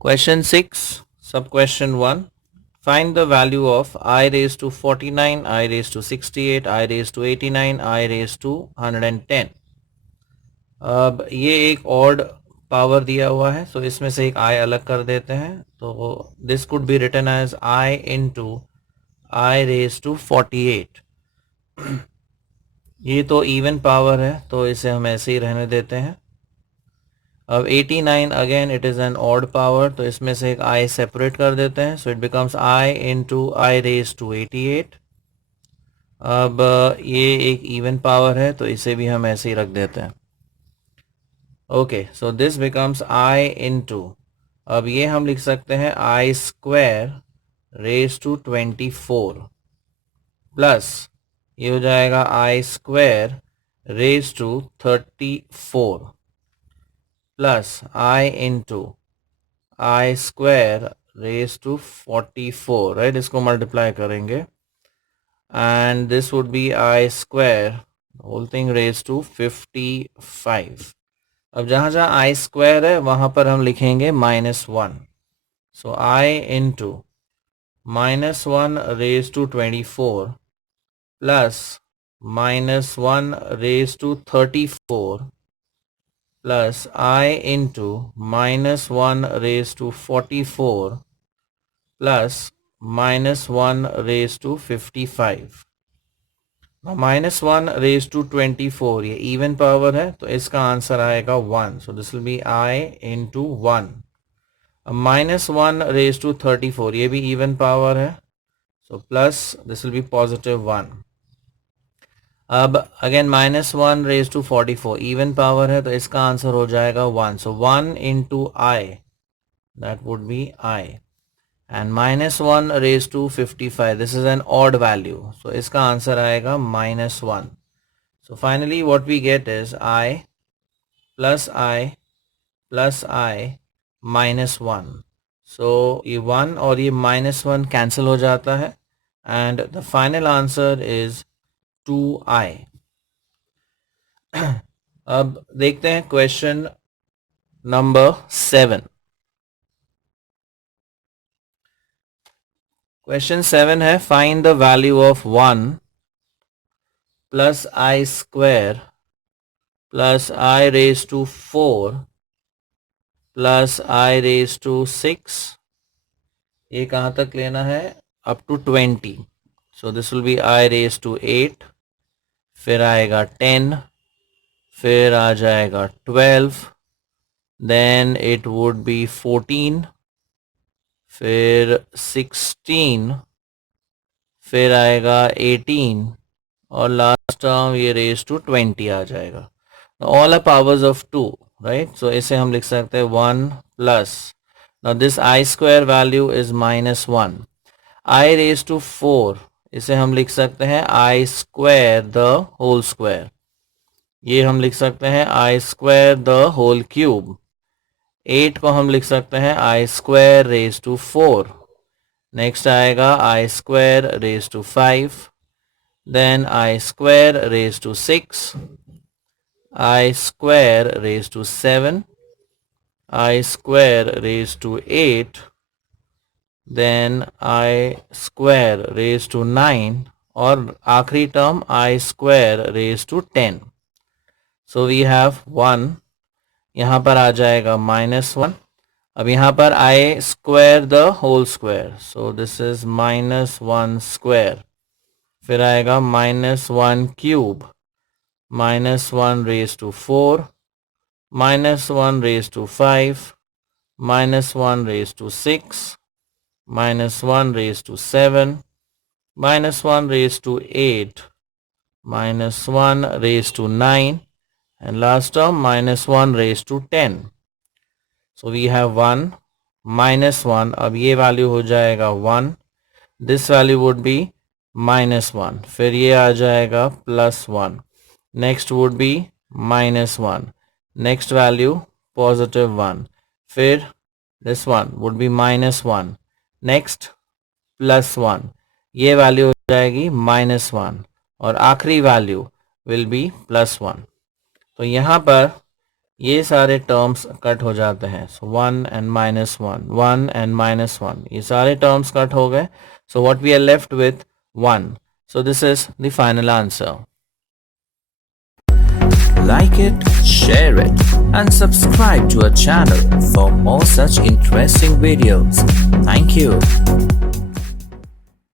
Question 6, sub question 1. Find the value of I raised to 49, I raised to 68, I raised to 89, I raised to 110. अब ये एक odd power दिया हुआ है, तो इसमें से एक I अलग कर देते हैं. तो this could be written as I into I raise to 48. ये तो इवन पावर है, तो इसे हम ऐसे ही रहने देते हैं. अब 89 again it is an odd power, तो इसमें से एक I सेपरेट कर देते हैं. So it becomes I into I raise to 88. अब ये एक इवन पावर है, तो इसे भी हम ऐसे ही रख देते हैं. Okay, so this becomes I into, अब ये हम लिख सकते हैं I square raise to 24 plus ये हो जाएगा I square raise to 34 plus I into I square raise to 44, right. इसको मल्टीप्लाई करेंगे and this would be I square whole thing raise to 55. अब जहाँ जहाँ I स्क्वायर है वहाँ पर हम लिखेंगे -1. So I into -1 raise to 24 plus -1 raise to 34 plus I into -1 raised to 44 plus -1 raised to 55. Now -1 raised to 24 ये even power है, तो इसका आंसर आएगा 1. So this will be I into 1. अब -1 raised to 34 ये भी even power है, so plus this will be +1. अब again -1 raise to 44 even power है, तो इसका आंसर हो जाएगा 1. So 1 into I, that would be I. And -1 raise to 55, this is an odd value, so इसका आंसर आएगा -1. So finally what we get is I plus I plus I -1. So ये 1 और ये -1 कैंसिल हो जाता है and the final answer is 2I. अब देखते हैं क्वेश्चन नंबर 7. क्वेश्चन 7 है find the value of 1 plus I square plus I raise to 4 plus I raise to 6. ये कहाँ तक लेना है? Up to 20. So this will be I raise to 8, फिर आएगा 10, फिर आ जाएगा 12, देन इट वुड बी 14, फिर 16, फिर आएगा 18 और लास्ट टर्म ये रेज टू 20 आ जाएगा. All are powers of 2, right. So इसे हम लिख सकते हैं 1 plus, now this I square value is -1. I raise to 4 इसे हम लिख सकते हैं I square the whole square. ये हम लिख सकते हैं I square the whole cube. 8 को हम लिख सकते हैं I square raise to 4. Next आएगा I square raise to 5, then I square raise to 6, I square raise to 7, I square raise to 8, then I square raise to 9 और आखिरी term I square raise to 10. So we have 1, यहाँ पर आ जाएगा -1. अब यहाँ पर I square the whole square, so this is -1 square, फिर आएगा -1 cube, -1 raise to 4, -1 raise to 5, -1 raise to 6, -1 raise to 7, -1 raise to 8, -1 raise to 9, and last term -1 raised to 10. So we have 1 -1. अब ये वैल्यू हो जाएगा 1. This value would be -1. फिर ये आ जाएगा +1. Next would be -1. Next value +1. फिर this one would be -1. Next +1. ये value हो जाएगी -1 और आखिरी वैल्यू विल बी +1. तो यहाँ पर ये सारे टर्म्स कट हो जाते हैं. सो 1 and -1, 1 and -1, ये सारे टर्म्स कट हो गए. So what we are left with 1. So this is the final answer. Like it, share it, and subscribe to our channel for more such interesting videos. Thank you.